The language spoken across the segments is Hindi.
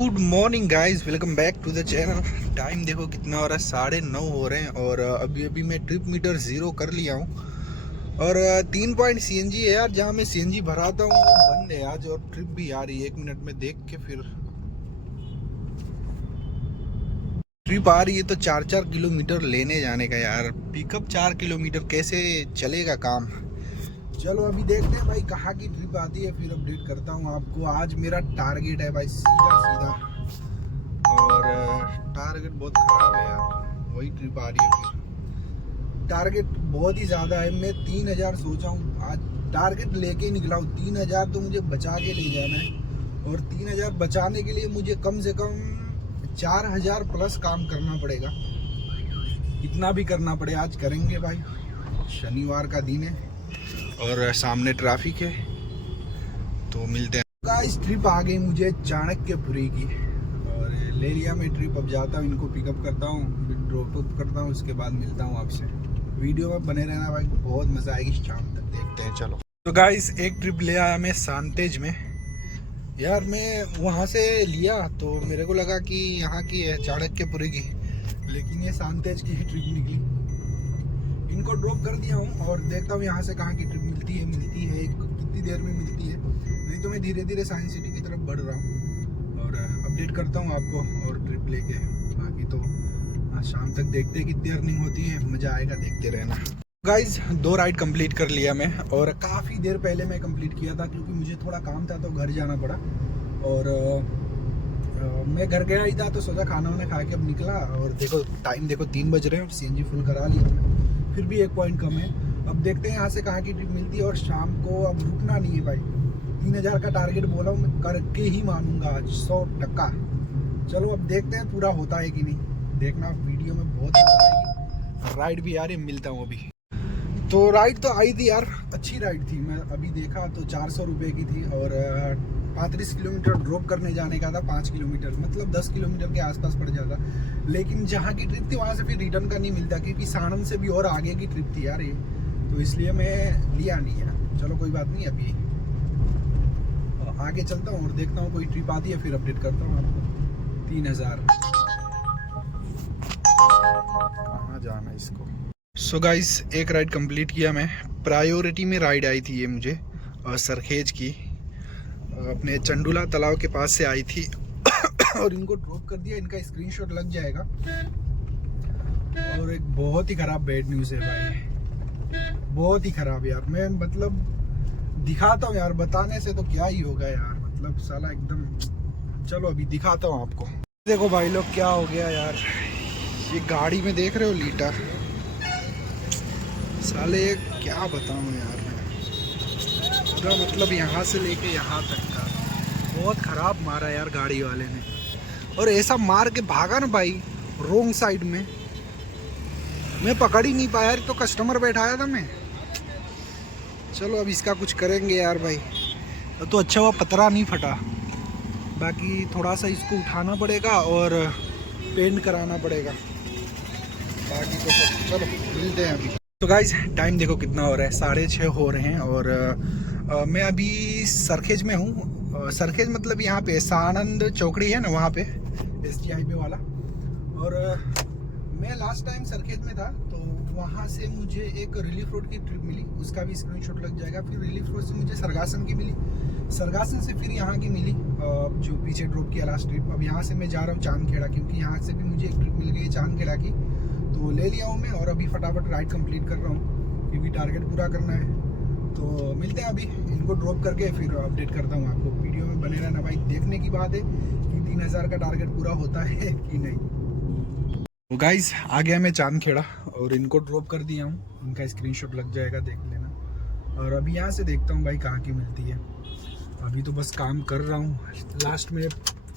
Good morning guys, welcome back to the channel. Time देखो कितना हो रहा है, 9:30 हो रहे हैं। और अभी अभी मैं ट्रिप मीटर ज़ीरो कर लिया हूँ। और 3 पॉइंट सीएनजी है यार, जहाँ मैं सीएनजी भराता हूँ वो बंद है आज। और ट्रिप भी आ रही है, 1 मिनट में देख के फिर ट्रिप आ रही है। तो 4-4 किलोमीटर लेने जाने का यार, पिकअप 4 किलोमीटर कैसे चलेगा काम। चलो अभी देखते हैं भाई कहाँ की ट्रिप आती है, फिर अपडेट करता हूँ आपको। आज मेरा टारगेट है भाई सीधा सीधा, और टारगेट बहुत ख़राब है यार। वही ट्रिप आ रही है, फिर टारगेट बहुत ही ज़्यादा है। मैं 3,000 सोचा हूँ आज, टारगेट लेके ही निकला हूँ। 3,000 तो मुझे बचा के ले जाना है, और 3,000 बचाने के लिए मुझे कम से कम 4,000 प्लस काम करना पड़ेगा। इतना भी करना पड़े, आज करेंगे भाई। शनिवार का दिन है और सामने ट्रैफिक है, तो मिलते हैं। गाइस ट्रिप आ गई मुझे चाणक्यपुरी की, और ले लिया मैं ट्रिप। अब जाता हूँ, इनको पिकअप करता हूँ, फिर ड्रॉप अप करता हूँ, उसके बाद मिलता हूँ आपसे। वीडियो में बने रहना भाई, बहुत मज़ा आएगी शाम तक, देखते हैं। चलो तो गाइस एक ट्रिप ले आया मैं सांतेज में। यार मैं वहाँ से लिया तो मेरे को लगा कि यहाँ की है चाणक्यपुरी की, लेकिन ये सांतेज की ही ट्रिप निकली। इनको ड्रॉप कर दिया हूँ और देखता हूँ यहाँ से कहाँ की ट्रिप मिलती है कितनी देर में मिलती है। नहीं तो मैं धीरे धीरे साइंस सिटी की तरफ बढ़ रहा हूँ, और अपडेट करता हूँ आपको और ट्रिप लेके। बाकी तो शाम तक देखते हैं कितनी अर्निंग होती है, मज़ा आएगा, देखते रहना। गाइज 2 राइड कंप्लीट कर लिया मैं, और काफ़ी देर पहले मैं कंप्लीट किया था क्योंकि मुझे थोड़ा काम था तो घर जाना पड़ा। और मैं घर गया ही था तो सोचा खाना वाना खा के अब निकला। और देखो टाइम देखो 3 बज रहे हैं और सीएनजी फुल करा लिया मैंने, फिर भी 1 पॉइंट कम है। अब देखते हैं यहाँ से कहाँ की ट्रिप मिलती है। और शाम को अब रुकना नहीं है भाई, 3,000 का टारगेट बोला हूँ, मैं करके ही मानूंगा आज 100%। चलो अब देखते हैं पूरा होता है कि नहीं, देखना वीडियो में, बहुत मजा आएगी। राइड भी आ रही, मिलता हूँ अभी। तो राइड तो आई थी यार, अच्छी राइड थी। मैं अभी देखा तो 400 रुपये की थी, और 35 किलोमीटर ड्रॉप करने जाने का था। 5 किलोमीटर मतलब 10 किलोमीटर के आसपास पड़ जाता। लेकिन जहाँ की ट्रिप थी वहाँ से फिर रिटर्न का नहीं मिलता, क्योंकि साणंद से भी और आगे की ट्रिप थी यार ये, तो इसलिए मैं लिया नहीं है। चलो कोई बात नहीं, अभी आगे चलता हूँ और देखता हूँ कोई ट्रिप आती है, फिर अपडेट करता हूँ आपको। 3,000 कहाँ जाना है इसको। सो गाइस एक राइड कंप्लीट किया मैं। प्रायोरिटी में राइड आई थी ये मुझे, और सरखेज की, अपने चंडूला तालाब के पास से आई थी। और इनको ड्रॉप कर दिया, इनका स्क्रीनशॉट लग जाएगा। और एक बहुत ही ख़राब बैड न्यूज़ है भाई, बहुत ही ख़राब यार। मैं मतलब दिखाता हूँ यार, बताने से तो क्या ही होगा यार, मतलब साला एकदम। चलो अभी दिखाता हूँ आपको। देखो भाई लोग क्या हो गया यार, ये गाड़ी में देख रहे हो लीटर, साले क्या बताऊँ यार मैं। पूरा मतलब यहाँ से लेके यहाँ तक का बहुत ख़राब मारा यार गाड़ी वाले ने। और ऐसा मार के भागा ना भाई, रोंग साइड में। मैं पकड़ ही नहीं पाया यार, तो कस्टमर बैठाया था मैं। चलो अब इसका कुछ करेंगे यार भाई। तो अच्छा हुआ पतरा नहीं फटा, बाकी थोड़ा सा इसको उठाना पड़ेगा और पेंट कराना पड़ेगा। बाकी तो सब चलो मिलते हैं अभी। तो गाइज टाइम देखो कितना हो रहा है, 6:30 हो रहे हैं। और मैं अभी सरखेज में हूँ। सरखेज मतलब यहाँ पे सानंद चौकड़ी है ना, वहाँ पे SG हाईवे वाला। और मैं लास्ट टाइम सरखेज में था, तो वहाँ से मुझे एक रिलीफ रोड की ट्रिप मिली, उसका भी स्क्रीनशॉट लग जाएगा। फिर रिलीफ रोड से मुझे सरगासन की मिली, सरगासन से फिर यहाँ की मिली, जो पीछे ड्रॉप किया लास्ट ट्रिप। अब यहाँ से मैं जा रहा हूँ चांदखेड़ा, क्योंकि यहाँ से भी मुझे एक ट्रिप मिल गई है चांदखेड़ा की, तो ले लिया हूँ मैं। और अभी फटाफट राइड कंप्लीट कर रहा हूँ, क्योंकि टारगेट पूरा करना है। तो मिलते हैं अभी, इनको ड्रॉप करके फिर अपडेट करता हूँ आपको। वीडियो में बने रहना भाई, देखने की बात है कि 3,000 का टारगेट पूरा होता है कि नहीं। तो गाइस आ गया मैं चांदखेड़ा, और इनको ड्रॉप कर दिया हूँ, इनका स्क्रीनशॉट लग जाएगा, देख लेना। और अभी यहाँ से देखता हूँ भाई कहाँ की मिलती है। अभी तो बस काम कर रहा हूँ, लास्ट में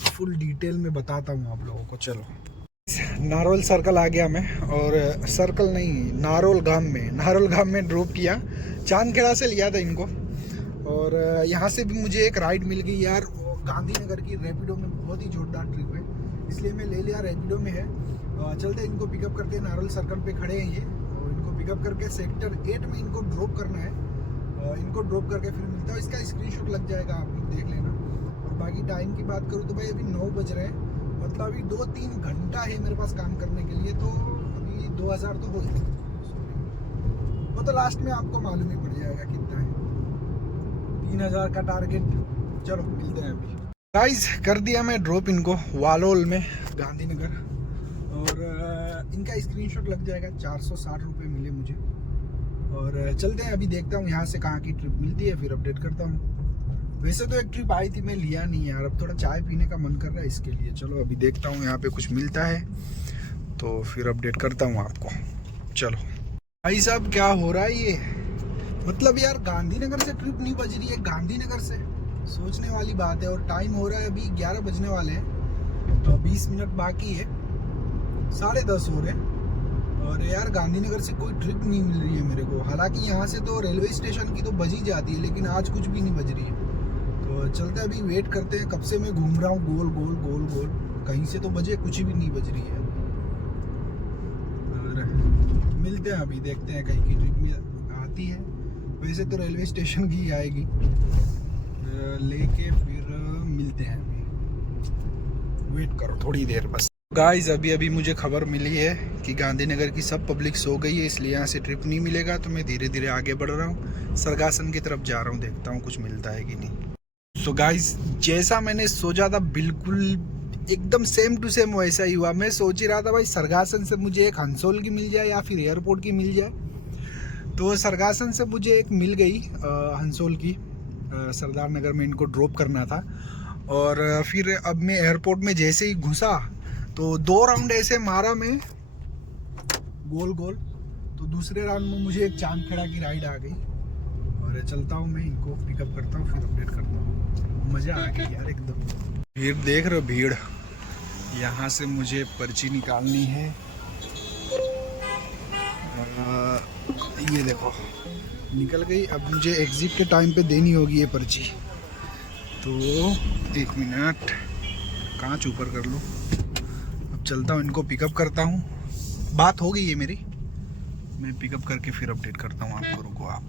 फुल डिटेल में बताता हूँ आप लोगों को। चलो नारोल सर्कल आ गया मैं, और सर्कल नहीं, नारोल गांव में ड्रॉप किया। चांदखेड़ा से लिया था इनको, और यहाँ से भी मुझे एक राइड मिल गई यार, गांधीनगर की रैपिडो में। बहुत ही जोरदार ट्रिप है, इसलिए मैं ले लिया, रैपिडो में है। चलते इनको पिकअप करते हैं, नारोल सर्कल पे खड़े हैं ये, और इनको पिकअप करके सेक्टर 8 में इनको ड्रॉप करना है। इनको ड्रॉप करके फिर मिलता है, इसका स्क्रीनशॉट लग जाएगा, आप लोग देख लेना। और बाकी टाइम की बात करूँ तो भाई अभी 9 बज रहे हैं, मतलब अभी 2-3 घंटा है मेरे पास काम करने के लिए। तो अभी 2000 तो हो ही, वो तो लास्ट में आपको मालूम ही पड़ जाएगा कितना है, 3000 का टारगेट। चलो मिलते हैं अभी। गाइस कर दिया मैं ड्रॉप इनको वालोल में, गांधीनगर, और इनका स्क्रीनशॉट लग जाएगा। 460 रुपये मिले मुझे। और चलते हैं अभी, देखता हूँ यहाँ से कहाँ की ट्रिप मिलती है, फिर अपडेट करता हूँ। वैसे तो एक ट्रिप आई थी, मैं लिया नहीं यार, अब थोड़ा चाय पीने का मन कर रहा है इसके लिए। चलो अभी देखता हूँ यहाँ पे कुछ मिलता है तो फिर अपडेट करता हूँ आपको। चलो भाई साहब क्या हो रहा है ये, मतलब यार गांधीनगर से ट्रिप नहीं बज रही है, गांधीनगर से, सोचने वाली बात है। और टाइम हो रहा है अभी 11 बजने वाले हैं, तो 20 मिनट बाकी है, 10:30 हो रहे हैं। और यार गांधीनगर से कोई ट्रिप नहीं मिल रही है मेरे को। हालांकि यहाँ से तो रेलवे स्टेशन की तो बज ही जाती है, लेकिन आज कुछ भी नहीं बज रही है। तो चलते अभी, वेट करते हैं। कब से मैं घूम रहा हूँ गोल गोल गोल गोल, कहीं से तो बजे, कुछ भी नहीं बज रही है। और मिलते हैं अभी, देखते हैं कहीं की ट्रिप में आती है। वैसे तो रेलवे स्टेशन की आएगी, लेके फिर मिलते हैं अभी। वेट करो थोड़ी देर बस। गाइस अभी मुझे खबर मिली है कि गांधीनगर की सब पब्लिक सो गई है, इसलिए यहाँ से ट्रिप नहीं मिलेगा। तो मैं धीरे धीरे आगे बढ़ रहा हूँ, सरगासन की तरफ जा रहा हूँ, देखता हूँ कुछ मिलता है कि नहीं। सो गाइस जैसा मैंने सोचा था बिल्कुल एकदम सेम टू सेम वैसा ही हुआ। मैं सोच ही रहा था भाई सरगासन से मुझे एक हंसोल की मिल जाए या फिर एयरपोर्ट की मिल जाए। तो सरगासन से मुझे एक मिल गई हंसोल की, सरदार नगर में इनको ड्रॉप करना था। और फिर अब मैं एयरपोर्ट में जैसे ही घुसा तो 2 राउंड ऐसे मारा मैं गोल गोल, तो दूसरे राउंड में मुझे एक चांदखेड़ा की राइड आ गई। और चलता हूँ मैं, इनको पिकअप करता हूँ, फिर अपडेट करता हूँ। मज़ा आ गया यार एकदम। भीड़ देख रहे हो, भीड़। यहाँ से मुझे पर्ची निकालनी है। ये देखो निकल गई। अब मुझे एग्जिट के टाइम पे देनी होगी ये पर्ची। तो 1 मिनट, कांच ऊपर कर लो। अब चलता हूँ, इनको पिकअप करता हूँ। बात हो गई है मेरी, मैं पिकअप करके फिर अपडेट करता हूँ आपको, रुको आप।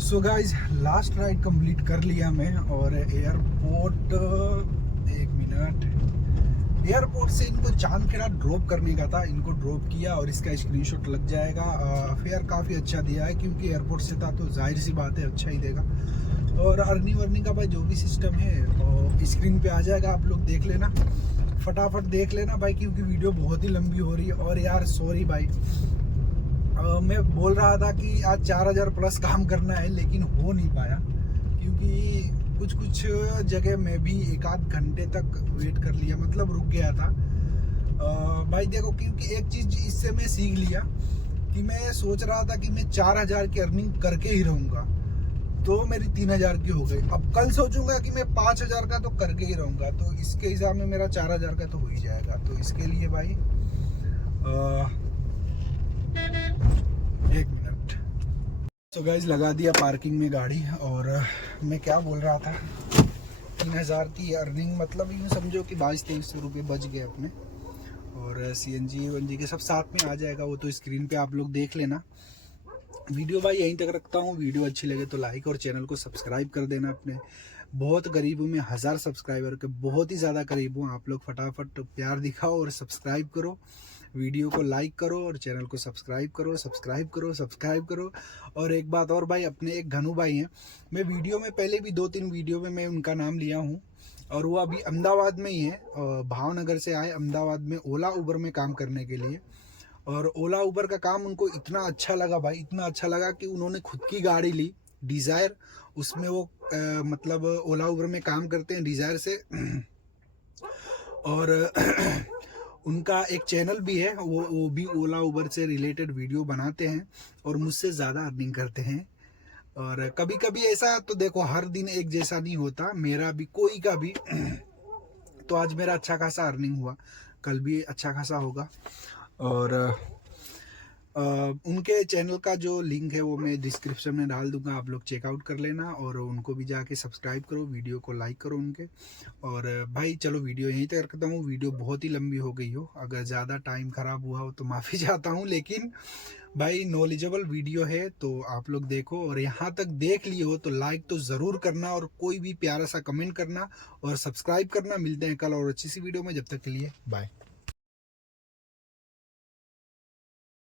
So guys last ride complete कर लिया मैं। और एयरपोर्ट, 1 मिनट, एयरपोर्ट से इनको चांदखेड़ा ड्रॉप करने का था, इनको ड्रॉप किया और इसका स्क्रीनशॉट लग जाएगा। फेयर काफ़ी अच्छा दिया है, क्योंकि एयरपोर्ट से था तो जाहिर सी बात है अच्छा ही देगा। और अर्निंग वर्निंग का भाई जो भी सिस्टम है तो स्क्रीन पे आ जाएगा, आप लोग देख लेना, फटाफट देख लेना भाई, क्योंकि वीडियो बहुत ही लंबी हो रही है। और यार सॉरी भाई, मैं बोल रहा था कि आज 4000 प्लस काम करना है, लेकिन हो नहीं पाया, क्योंकि कुछ जगह मैं भी 1-8 घंटे तक वेट कर लिया, मतलब रुक गया था। भाई देखो, क्योंकि एक चीज़ इससे मैं सीख लिया कि मैं सोच रहा था कि मैं 4000 की अर्निंग करके ही रहूँगा, तो मेरी 3000 की हो गई। अब कल सोचूंगा कि मैं 5000 का तो करके ही रहूँगा, तो इसके हिसाब में मेरा 4000 का तो हो ही जाएगा। तो इसके लिए भाई 1 मिनट। तो गाइज लगा दिया पार्किंग में गाड़ी। और मैं क्या बोल रहा था, 3000 की अर्निंग, मतलब यूँ समझो कि 2200-2300 रुपये बच गए अपने। और CNG वनजी के सब साथ में आ जाएगा, वो तो स्क्रीन पे आप लोग देख लेना। वीडियो भाई यहीं तक रखता हूँ। वीडियो अच्छी लगे तो लाइक और चैनल को सब्सक्राइब कर देना। अपने बहुत करीब हूँ मैं 1000 सब्सक्राइबर के, बहुत ही ज़्यादा करीब हूँ। आप लोग फटाफट प्यार दिखाओ और सब्सक्राइब करो, वीडियो को लाइक करो और चैनल को सब्सक्राइब करो, सब्सक्राइब करो, सब्सक्राइब करो। और एक बात और भाई, अपने एक घनू भाई हैं, मैं वीडियो में पहले भी 2-3 वीडियो में मैं उनका नाम लिया हूँ, और वो अभी अहमदाबाद में ही है। भावनगर से आए अहमदाबाद में ओला उबर में काम करने के लिए। और ओला उबर का काम उनको इतना अच्छा लगा भाई, इतना अच्छा लगा कि उन्होंने खुद की गाड़ी ली, डिज़ायर। उसमें वो मतलब ओला उबर में काम करते हैं डिज़ायर से। और उनका एक चैनल भी है, वो भी ओला उबर से रिलेटेड वीडियो बनाते हैं और मुझसे ज़्यादा अर्निंग करते हैं। और कभी कभी ऐसा तो देखो, हर दिन एक जैसा नहीं होता, मेरा भी कोई का भी। तो आज मेरा अच्छा खासा अर्निंग हुआ, कल भी अच्छा खासा होगा। और उनके चैनल का जो लिंक है वो मैं डिस्क्रिप्शन में डाल दूंगा, आप लोग चेकआउट कर लेना और उनको भी जाके सब्सक्राइब करो, वीडियो को लाइक करो उनके। और भाई चलो वीडियो यहीं तक रखता हूँ, वीडियो बहुत ही लंबी हो गई हो, अगर ज़्यादा टाइम ख़राब हुआ हो तो माफ़ी चाहता हूँ, लेकिन भाई नॉलेजेबल वीडियो है तो आप लोग देखो, और यहाँ तक देख लिए हो तो लाइक तो ज़रूर करना और कोई भी प्यारा सा कमेंट करना और सब्सक्राइब करना। मिलते हैं कल और अच्छी सी वीडियो में, जब तक के लिए बाय।